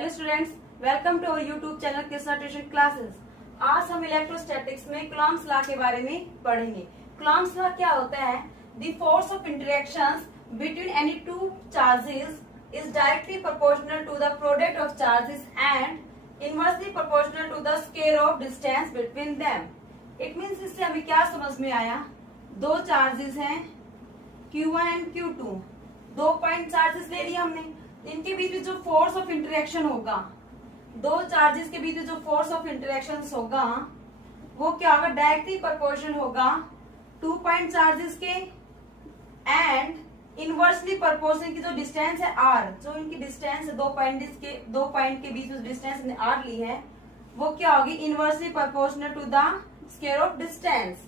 Hello students, welcome to our YouTube channel Krishna tuition classes. आज हम electrostatics में Coulomb's law के बारे में पढ़ेंगे। कूलॉम्स लॉ क्या होता है? The force of interactions between any two charges is directly proportional to the product of charges and inversely proportional to the square of distance between them. It means इससे हमें क्या समझ में आया? दो चार्जेस हैं Q1 and Q2, 2 point charges ले लिया हमने। इनके बीच में जो फोर्स ऑफ इंटरेक्शन होगा, दो चार्जेस के बीच में जो फोर्स ऑफ इंटरेक्शन होगा वो क्या होगा? डायरेक्टली प्रोपोर्शनल होगा 2 पॉइंट चार्जेस के एंड इनवर्सली प्रोपोर्शनल की जो डिस्टेंस है r, जो इनकी डिस्टेंस है 2 पॉइंट के बीच में डिस्टेंस ने r ली है, वो क्या होगी? Inversely proportional to the square of distance.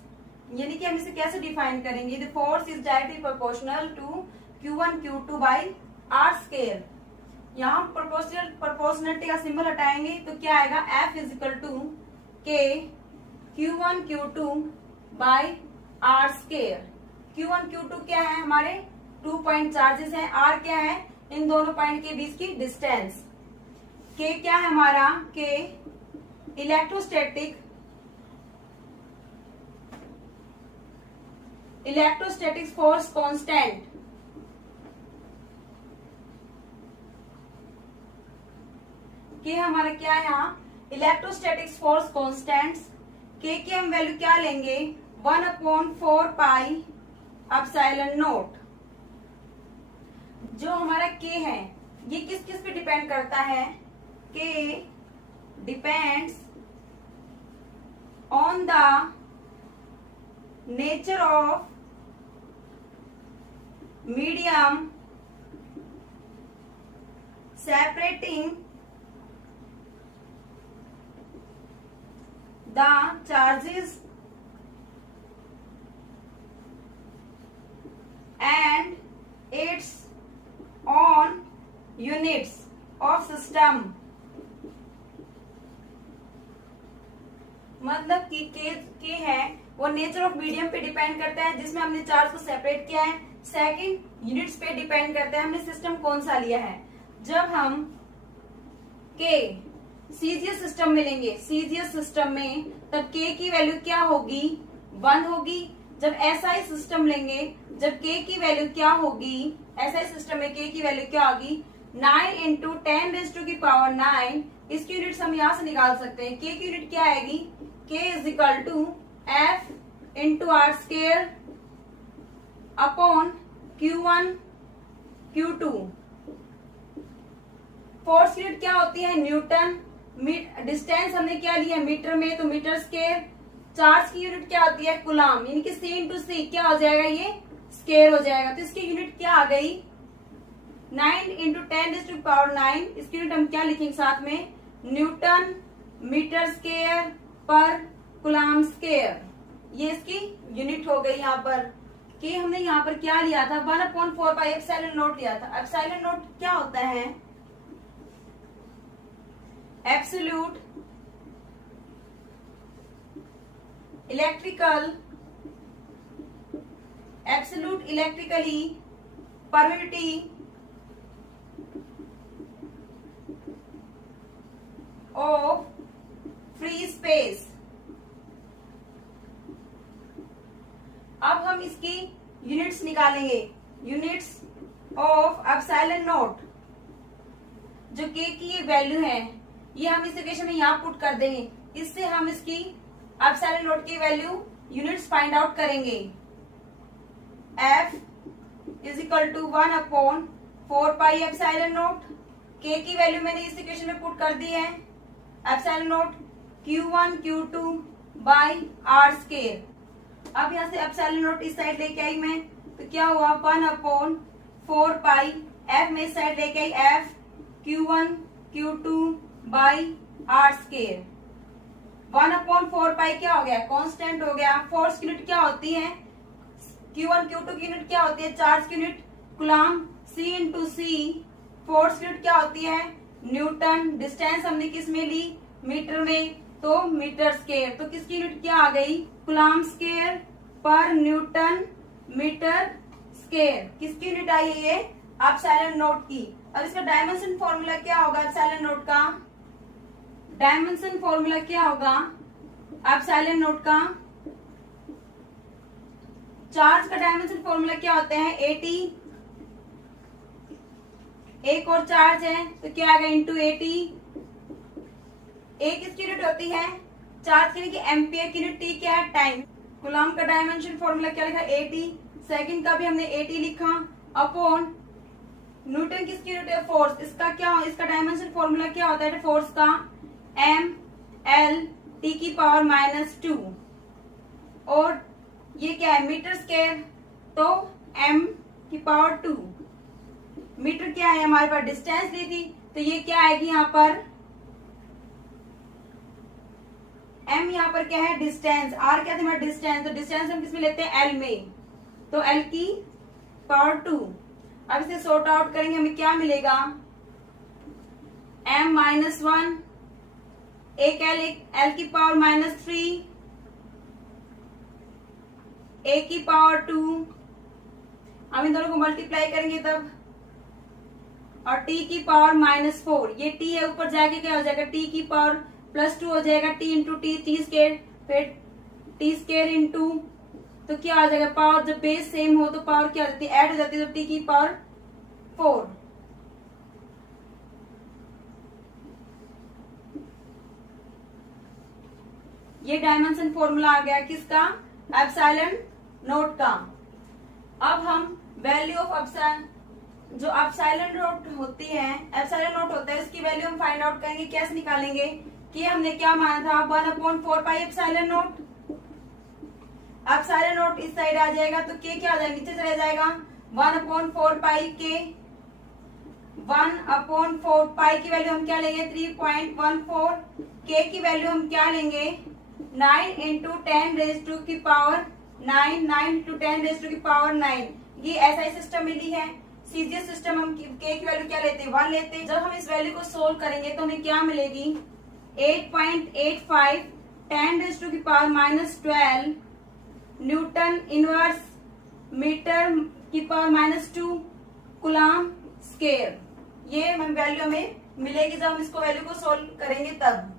यानी कि हम इसे कैसे डिफाइन करेंगे? The force is directly proportional to Q1 Q2 by R square. यहाँ प्रोपोर्शनलिटी का सिंबल हटाएंगे तो क्या आएगा? F is equal to K Q1 Q2 by R square. Q1 Q2 क्या है? हमारे 2 पॉइंट चार्जेस हैं। R क्या है? इन दोनों पॉइंट के बीच की डिस्टेंस। K क्या है हमारा? K electrostatic force constant. के हमारा क्या है यहाँ? Electrostatics force constants. के की हम वैल्यू क्या लेंगे? 1/4 पाई एप्सिलॉन नॉट। जो हमारा के है ये किस किस पे डिपेंड करता है? के depends on the nature of medium separating the charges and its own units of system। मतलब कि के है वो नेचर ऑफ मीडियम पे डिपेंड करता है जिसमें हमने चार्ज को सेपरेट किया है। सेकंड, यूनिट्स पे डिपेंड करता है हमने सिस्टम कौन सा लिया है। जब हम के सीजीएस सिस्टम में लेंगे, सीजीएस सिस्टम में, तब के की वैल्यू क्या होगी? 1 होगी। जब एसआई सिस्टम लेंगे, जब के की वैल्यू क्या होगी? एसआई सिस्टम में के की वैल्यू क्या होगी? 9 इंटू 10⁻⁹। इसकी यूनिट हम यहां से निकाल सकते हैं। के की यूनिट क्या आएगी? K is equal to F into R square upon Q1 Q2। Force unit क्या होती है? न्यूटन। डिस्टेंस हमने क्या लिया? मीटर में, तो मीटर स्क्वायर। चार्ज की यूनिट क्या होती है? कूलम। यानी कि C इंटू C क्या हो जाएगा? ये स्क्वायर हो जाएगा। तो इसकी यूनिट क्या आ गई? 9 इंटू 10⁹। इसकी यूनिट हम क्या लिखेंगे साथ में? न्यूटन मीटर स्क्वायर पर कूलम स्क्वायर। ये इसकी यूनिट हो गई यहाँ पर। कि हमने यहाँ पर क्या लिया था? 1/4 पाई एप्सिलॉन नॉट लिया था। एप्सिलॉन नॉट क्या होता है? Absolute electrically permittivity of free space. अब हम इसकी यूनिट्स निकालेंगे। यूनिट्स ऑफ एप्सिलॉन नॉट, जो के की ये वैल्यू है, ये हम इस इक्वेशन में यहाँ पुट कर देंगे। इससे हम इसकी एप्सिलॉन नॉट की वैल्यू यूनिट्स फाइंड आउट करेंगे। F is equal to 1/4 pi epsilon naught. K की वैल्यू मैंने इस इक्वेशन में पुट कर दी है। Epsilon naught Q1 Q2 by R square. अब यहाँ से एप्सिलॉन नॉट इस साइड लेके आई मैं, तो क्या हुआ? 1/4 पाई। F में इस साइड लेके आई F Q1 Q2 by R square. 1/4 pi क्या हो गया? कांस्टेंट हो गया। फोर्स की यूनिट क्या होती है? Q1 Q2 की यूनिट क्या होती है? चार्ज की unit coulomb. C into C। Force की यूनिट क्या होती है? न्यूटन। डिस्टेंस हमने किस में ली? मीटर में, तो मीटर स्क्वायर। तो किसकी यूनिट क्या आ गई? कूलम स्क्वायर पर न्यूटन मीटर स्क्वायर। किसकी यूनिट आई है? ये एप्सिलॉन नॉट की। अब इसका डायमेंशन फॉर्मूला क्या होगा एप्सिलॉन नोट का? डायमेंशन फॉर्मूला क्या होगा एप्सिलॉन नोट का? चार्ज का डायमेंशन फॉर्मूला क्या होता है? 80। एक और चार्ज है तो क्या आएगा? इंटू 80। एक किसकी यूनिट होती है? चार्ज की एम्पियर की यूनिट। टी क्या है? टाइम। कूलम्ब का डायमेंशन फॉर्मूला क्या लिखा? 80। सेकंड का भी हमने 80 लिखा अपॉन न्यूटन किसकी यूनिट है? फोर्स। इसका क्या, इसका डायमेंशन फॉर्मूला क्या होता है फोर्स का? एम एल टी की पावर -2। और ये क्या है? मीटर स्क्वायर, तो m की पावर 2। मीटर क्या है? हमारे पास डिस्टेंस दी थी, तो ये क्या आएगी यहाँ पर? m यहाँ पर क्या है? डिस्टेंस। r क्या था हमारा? डिस्टेंस। तो डिस्टेंस हम किसमें लेते हैं? l में, तो l की पावर 2। अब इसे सॉर्ट आउट करेंगे, हमें क्या मिलेगा? m -1, एक l की पावर -3, a की पावर 2। हम इन दोनों को मल्टीप्लाई करेंगे तब, और t की पावर -4। ये t है, ऊपर जाके क्या हो जाएगा? t की पावर +2 हो जाएगा। t इंटू टी स्क्वायर, फिर t स्क्वायर इंटू, तो क्या आ जाएगा? पावर जब बेस सेम हो तो पावर क्या हो जाती है? ऐड हो जाती है, तो t की पावर 4। ये डायमेंशन फॉर्मूला आ गया किसका? एप्सिलॉन नोट का। अब हम वैल्यू ऑफ एप्सिलॉन, जो एप्सिलॉन नोट होती है, एप्सिलॉन नोट होता है, उसकी वैल्यू हम फाइंड आउट करेंगे। कैसे निकालेंगे? कि हमने क्या माना था? 1/4 pi epsilon note. Epsilon note इस साइड आ जाएगा तो के क्या आ जाएगा? नीचे चला जाएगा। 1/4 पाई के, 1/4 पाई की वैल्यू हम क्या लेंगे? 3.14। के की वैल्यू हम क्या लेंगे? 9 इंटू 10 की पावर 9, 9 इंटू 10 की पावर 9। ये ऐसा ही सिस्टम मिली है। सीजीएस सिस्टम हम के की वैल्यू क्या लेते हैं? 1 लेते हैं। जब हम इस वैल्यू को सोल्व करेंगे तो हमें क्या मिलेगी? 8.85 10 की पावर -12 न्यूटन इनवर्स मीटर की पावर -2 कूलम्ब स्क्वायर। ये वैल्यू हमें मिलेगी जब हम इसको वैल्यू को सोल्व करेंगे तब।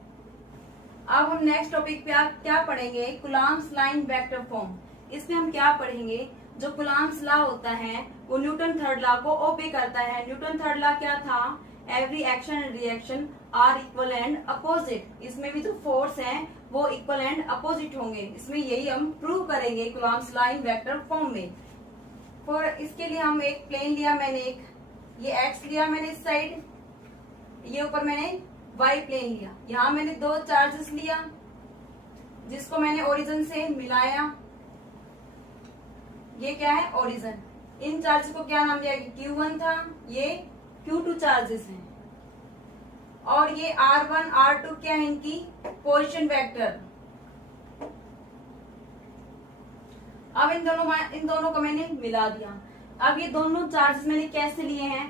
अब हम नेक्स्ट टॉपिक पे क्या पढ़ेंगे? Coulomb's line vector form. इसमें हम क्या पढ़ेंगे? जो कूलम्ब्स लॉ होता है वो न्यूटन थर्ड लॉ को ओबे करता है। न्यूटन थर्ड लॉ क्या था? Every action and reaction are equal and opposite. इसमें भी जो फोर्स है वो इक्वल एंड अपोजिट होंगे। इसमें यही हम प्रूव करेंगे कूलम्ब्स लाइन वेक्टर फॉर्म में। और इसके लिए हम एक प्लेन लिया, मैंने एक ये एक्स लिया मैंने इस साइड, ये ऊपर मैंने वाई प्लेन लिया। यहाँ मैंने दो चार्जेस लिया जिसको मैंने ओरिजिन से मिलाया। ये क्या है? ओरिजिन। इन चार्जेस को क्या नाम दिया? Q1 था, ये Q2 चार्जेस हैं। और ये R1 R2 क्या है? इनकी पोजीशन वेक्टर। अब इन दोनों को मैंने मिला दिया। अब ये दोनों चार्जेस मैंने कैसे लिए हैं?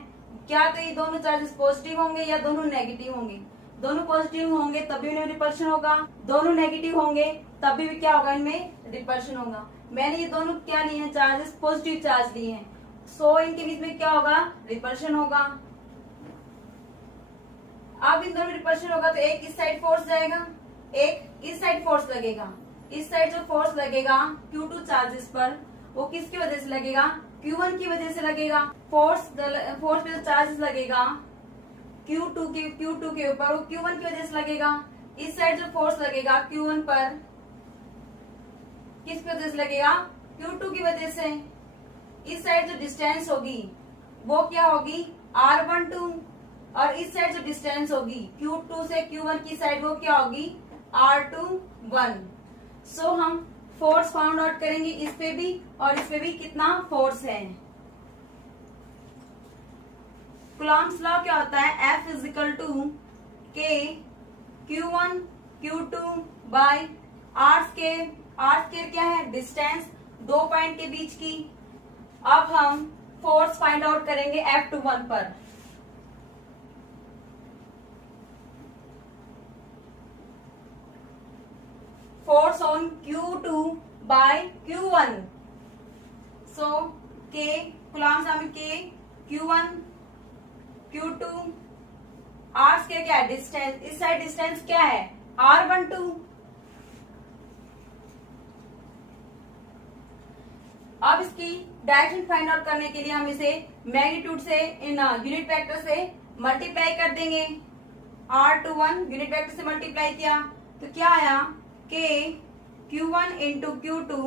क्या तो ये दोनों चार्जेस पॉजिटिव होंगे या दोनों नेगेटिव होंगे? दोनों पॉजिटिव होंगे तभी इनमें रिपल्शन होगा, दोनों नेगेटिव होंगे तभी भी क्या होगा? इनमें रिपल्शन होगा। मैंने ये दोनों क्या लिए हैं? चार्जेस पॉजिटिव चार्ज लिए हैं, सो इनके बीच में क्या होगा? रिपल्शन होगा। अब इन दोनों रिपल्शन होगा तो एक इस साइड फोर्स जाएगा, एक इस साइड फोर्स लगेगा। इस साइड जो फोर्स लगेगा Q2 चार्जेस पर, वो किसकी वजह से लगेगा? Q1 की वजह से लगेगा। फोर्स पे जो चार्जेस लगेगा Q2 के ऊपर, वो Q1 की वजह से लगेगा। इस साइड जो फोर्स लगेगा Q1 पर, किसकी वजह से लगेगा? Q2 की वजह से। इस साइड जो डिस्टेंस होगी वो क्या होगी? R12। और इस साइड जो डिस्टेंस होगी Q2 से Q1 की साइड, वो क्या होगी? R21। सो हम फोर्स फाउंड आउट करेंगे इस पे भी और इस पे भी कितना फोर्स है। कूलम्ब्स लॉ क्या होता है? F = K Q1 Q2 by R square. R square क्या है? डिस्टेंस, दो पॉइंट के बीच की। अब हम फोर्स फाइंड आउट करेंगे F21 पर। Force on Q2 by Q1। So K coulombs K Q1 Q2, R square क्या है, डिस्टेंस, इस साइड डिस्टेंस क्या है, R12। अब इसकी डायरेक्शन फाइंड आउट करने के लिए हम इसे मैग्नीट्यूड से इन यूनिट वेक्टर से मल्टीप्लाई कर देंगे। R21 यूनिट वेक्टर से मल्टीप्लाई किया तो क्या आया, K Q1 into Q2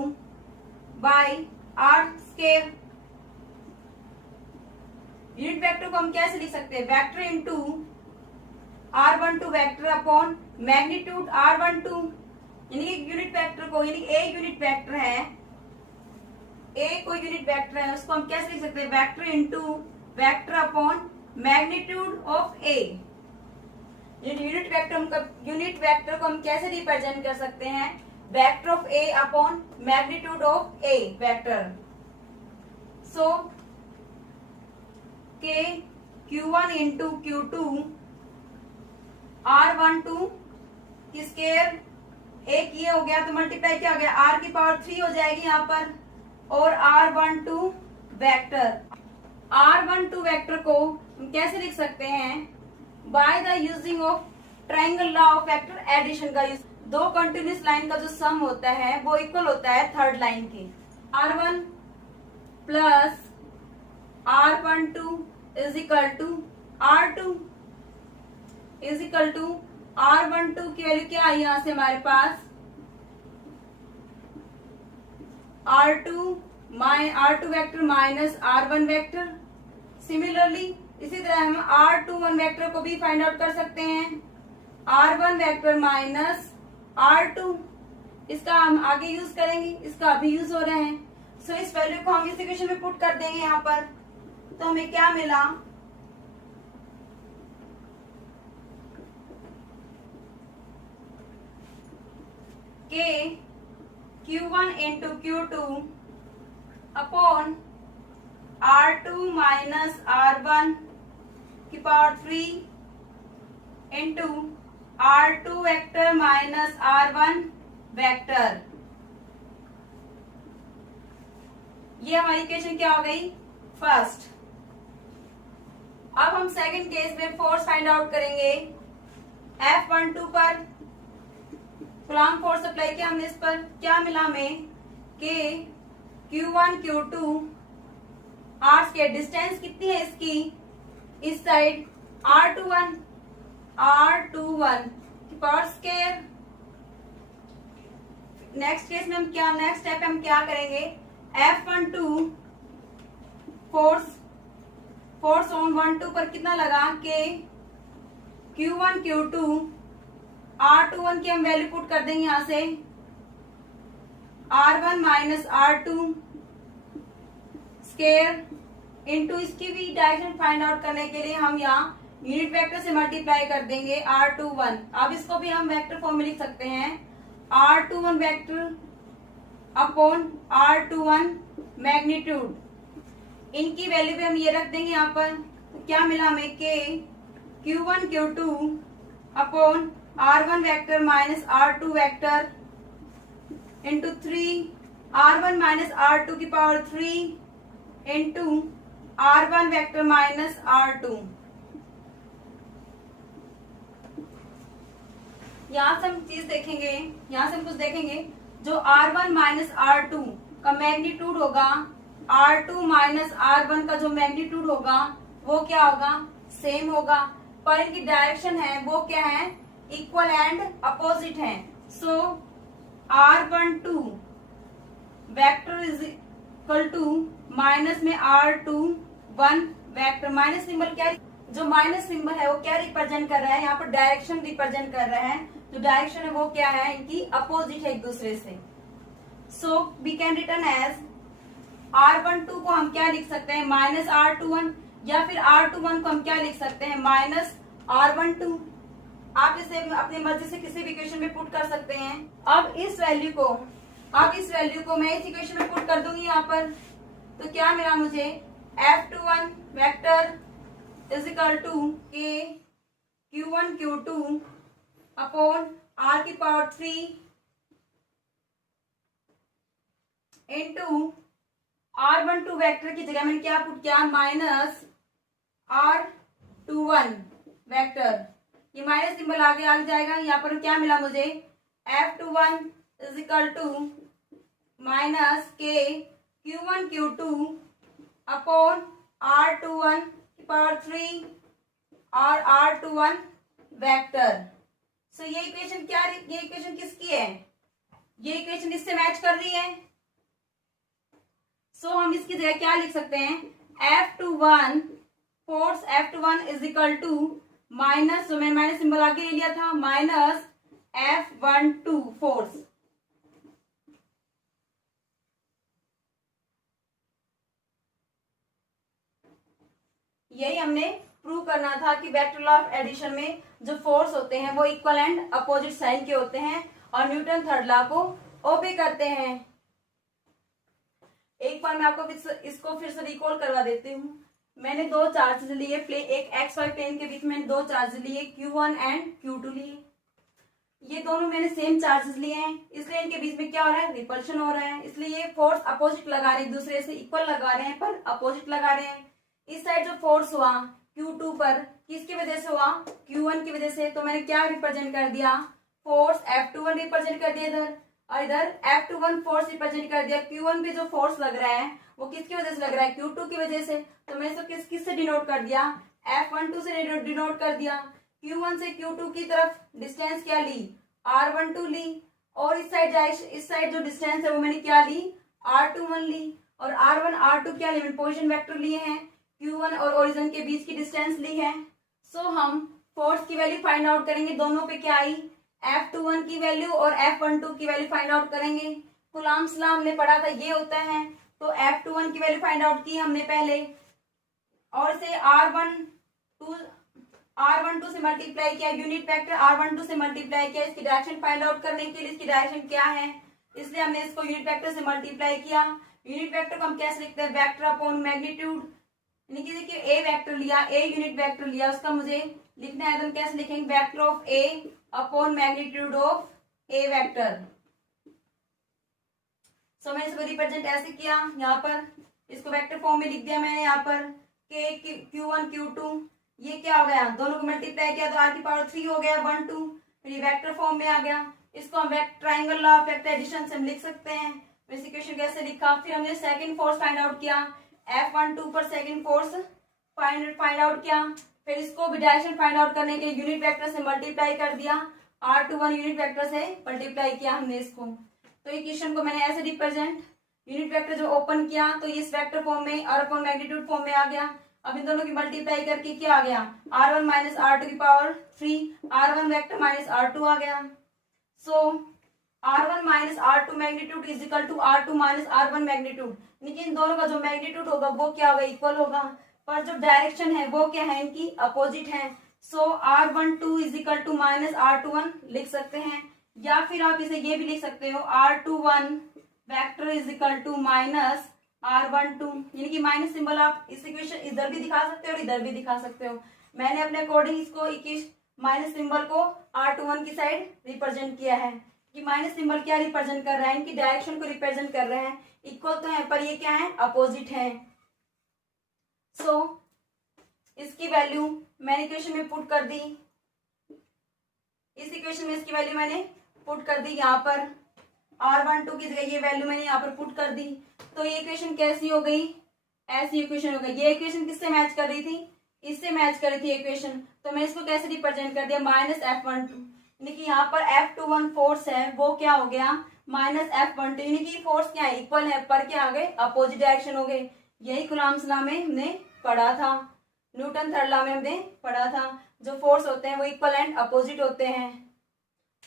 by R square. Unit vector को हम कैसे लिख सकते हैं, vector into R12 vector upon magnitude R12, यानी कि यूनिट वेक्टर को, यानी एक यूनिट वेक्टर है, ए कोई यूनिट वेक्टर है, उसको हम कैसे लिख सकते हैं, vector into vector upon magnitude of A. Unit vector को हम कैसे रिप्रेजेंट कर सकते हैं, vector of A upon magnitude of A vector. So के Q1 इंटू Q2 R12 की स्केयर, एक ये हो गया तो मल्टीप्लाई क्या हो गया, R की पावर 3 हो जाएगी यहाँ पर, और R12 वेक्टर। R12 वेक्टर को हम कैसे लिख सकते हैं, by the using of triangle law of vector addition का यूज। दो कंटिन्यूस लाइन का जो सम होता है वो इक्वल होता है थर्ड लाइन के। R1 plus R12 is equal to R2 is equal to R12 की वैल्यू क्या आई यहां से हमारे पास, R2 vector minus R1 vector. Similarly इसी तरह हम R21 वेक्टर को भी फाइंड आउट कर सकते हैं, R1 वेक्टर माइनस R2। इसका हम आगे यूज करेंगे, इसका अभी यूज हो रहे हैं। सो इस वैल्यू को हम इस इक्वेशन में पुट कर देंगे यहाँ पर, तो हमें क्या मिला, K Q1 into Q2 upon R2 minus R1 की power 3 into R2 vector minus R1 vector. ये हमारी इक्वेशन क्या हो गई, फर्स्ट। अब हम सेकंड केस में फोर्स फाइंड आउट करेंगे। F12 पर कूलम्ब फोर्स अप्लाई किया हमने, इस पर क्या मिला हमें, K Q1 Q2 R square, distance कितनी है इसकी, इस साइड R21 की पावर स्केयर। नेक्स्ट केस में हम क्या, नेक्स्ट स्टेप हम क्या करेंगे, F12 फोर्स ऑन 12 पर कितना लगा, K Q1 Q2 R21 की हम वैल्यू पुट कर देंगे यहां से, R1 minus R2 square into इसकी भी डायरेक्शन फाइंड आउट करने के लिए हम यहाँ यूनिट वेक्टर से मल्टीप्लाई कर देंगे R21। अब इसको भी हम वेक्टर फॉर्म में लिख सकते हैं, R21 vector upon R21 magnitude. इनकी वैल्यू भी हम ये रख देंगे यहाँ पर, तो क्या मिला हमें, K Q1 Q2 upon R1 vector minus R2 vector into 3 R1 minus R2 की power 3 into R1 vector minus R2। यहां से हम चीज देखेंगे, यहां से हम कुछ देखेंगे, जो R1 माइनस R2 का मैग्नीट्यूड होगा, R2 माइनस R1 का जो मैग्नीट्यूड होगा वो क्या होगा, सेम होगा, पर इनकी डायरेक्शन है वो क्या है, इक्वल एंड अपोजिट है। So R12 vector is equal to minus में R21 वेक्टर। माइनस सिंबल क्या, जो माइनस सिंबल है वो क्या रिप्रेजेंट कर रहा है, यहाँ पर डायरेक्शन रिप्रेजेंट कर रहा है। जो डायरेक्शन है वो क्या है, इनकी अपोजिट है एक दूसरे से। So we can return as R12 को हम क्या लिख सकते हैं, माइनस R21, या फिर R21 को हम क्या लिख सकते हैं, माइनस R12। आप इसे अपनी मर्जी से किसी भी इक्वेशन में पुट कर सकते हैं। अब इस वैल्यू को मैं इस इक्वेशन में पुट कर दूंगी यहाँ पर, तो क्या मिला मुझे, F21 vector is equal to K Q1 Q2 upon R की पावर 3 इंटू R12 वेक्टर की जगह मैंने क्या पुट किया, माइनस R F21 वेक्टर, ये माइनस सिंबल आगे आ जाएगा। यहाँ पर क्या मिला मुझे, F21 is equal to minus के Q1 Q2 अपॉन R21 की पावर 3 और R21 वेक्टर। सो ये इक्वेशन क्या, ये इक्वेशन किसकी है, ये इक्वेशन इससे मैच कर रही है। सो हम इसकी जगह क्या लिख सकते हैं, F21 force F21 is equal to minus, जो मैंने माइनस सिंबल आगे ले लिया था, माइनस F12 फोर्स। यही हमने प्रूव करना था कि वेक्टर लॉ ऑफ एडिशन में जो फोर्स होते हैं वो इक्वल एंड अपोजिट साइन के होते हैं और न्यूटन थर्ड लॉ को ओबे करते हैं। एक बार मैं आपको इसको फिर से रिकॉल करवा देती हूँ। मैंने दो चार्जेस लिए, एक एक्स वाई प्लेन के बीच में दो चार्जेस लिए, Q1 एंड Q2 लिए। ये दोनों मैंने सेम चार्जेस लिए हैं, इसलिए इनके बीच में क्या हो रहा है, रिपल्शन हो रहा है। इसलिए ये फोर्स अपोजिट लगा रहे हैं, एक दूसरे से इक्वल लगा रहे हैं पर अपोजिट लगा रहे हैं। इस साइड जो फोर्स हुआ Q2 पर, किसकी वजह से हुआ, Q1 की वजह से। तो मैंने क्या रिप्रेजेंट कर दिया, फोर्स F21 रिप्रेजेंट कर दिया इधर, और इधर F21 फोर्स रिप्रेजेंट कर दिया। Q1 पे जो फोर्स लग रहा है वो किसकी वजह से लग रहा है, Q2 की वजह से। तो मैं इसको किस से डिनोट कर दिया, F12 से डिनोट कर दिया। Q1 से Q2 की तरफ डिस्टेंस क्या ली, R12 ली, और इस साइड जो डिस्टेंस है वो मैंने क्या ली, R21 ली, और R1 R2 क्या ली, पोजिशन वेक्टर लिए हैं, Q1 और ओरिजिन के बीच की डिस्टेंस ली है। सो हम फोर्स की वैल्यू फाइंड आउट करेंगे, दोनों पे क्या आई, F21 की वैल्यू और F12 की वैल्यू फाइंड आउट करेंगे। कूलम्ब्स लॉ हमने पढ़ा था, ये होता है। तो F21 की वैल्यू फाइंड आउट की हमने पहले, और इसे R12 से मल्टीप्लाई किया, यूनिट वेक्टर R12 से मल्टीप्लाई किया। इसकी डायरेक्शन फाइंड आउट करने के लिए इसकी डायरेक्शन क्या है, इसलिए हमने इसको यूनिट वेक्टर से मल्टीप्लाई किया। यूनिट वेक्टर को हम कैसे लिखते हैं, वेक्टर अपॉन मैग्नीट्यूड, यानी कि देखिए ए वेक्टर लिया, ए यूनिट वेक्टर लिया, उसका मुझे लिखना है, तो हम कैसे लिखेंगे, vector of A upon magnitude of A vector. So मैंने इसको रिप्रेजेंट ऐसे किया, यहाँ पर इसको वेक्टर फॉर्म में लिख दिया मैंने, यहाँ पर के Q1 Q2, ये क्या हो गया, दोनों को मल्टीप्लाई किया तो R की पावर 3 हो गया 1 2, फिर ये वेक्टर फॉर्म में आ गया। इसको हम triangle law of vector addition से हम लिख सकते हैं। इस इक्वेशन कैसे लिखा, फिर हमने सेकंड फोर्स फाइंड आउट किया, F12 पर सेकंड फोर्स फाइंड आउट किया। फिर इसको भी डायरेक्शन फाइंड आउट करने के यूनिट वेक्टर से मल्टीप्लाई कर दिया, R21 यूनिट वेक्टर से मल्टीप्लाई किया हमने इसको। तो इक्वेशन को मैंने ऐसे रिप्रेजेंट, यूनिट वेक्टर जो ओपन किया तो इस वेक्टर फॉर्म में और अपॉन मैग्नीट्यूड फॉर्म में आ गया। अब इन दोनों की मल्टीप्लाई करके क्या आ गया, R1 माइनस R2 की power 3, R1 vector minus R2 आ गया। So R1 minus R2 magnitude is equal to R2 minus R1 magnitude, यानी इन दोनों का जो मैग्नीट्यूड होगा वो क्या होगा, इक्वल होगा, पर जो डायरेक्शन है वो क्या है, इनकी अपोजिट है। So R12 is equal to minus R21 लिख सकते हैं, या फिर आप इसे ये भी लिख सकते हो, R21 vector is equal to minus R12, यानी कि माइनस सिंबल आप इस इक्वेशन इधर भी दिखा सकते हो और इधर भी दिखा सकते हो। मैंने अपने अकॉर्डिंग इसको माइनस सिंबल को R21 की साइड रिप्रेजेंट किया है, कि माइनस सिंबल क्या रिप्रेजेंट कर रहा है, इनकी डायरेक्शन को रिप्रेजेंट कर रहे हैं। इक्वल तो है पर ये क्या है, अपोजिट है। सो इसकी वैल्यू मैंने इक्वेशन में पुट कर दी, इस इक्वेशन में इसकी वैल्यू मैंने पुट कर दी, यहाँ पर R12 की जगह ये वैल्यू मैंने यहाँ पर पुट कर दी। तो ये इक्वेशन कैसी हो गई, ऐसी इक्वेशन हो गई। ये इक्वेशन किससे मैच कर रही थी, इससे मैच कर रही थी इक्वेशन। तो मैं इसको कैसे रिप्रेजेंट कर दिया, माइनस F12, यानी कि यहाँ पर F21 फोर्स है वो क्या हो गया, माइनस F12, यानी कि फोर्स क्या है, इक्वल है, पर क्या आ गए, अपोजिट डायरेक्शन हो गए। यही कूलम्ब्स लॉ में हमने पढ़ा था, न्यूटन थर्ड लॉ में हमने पढ़ा था, जो फोर्स होते हैं वो इक्वल एंड अपोजिट होते हैं।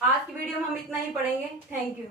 आज की वीडियो में हम इतना ही पढ़ेंगे। Thank you.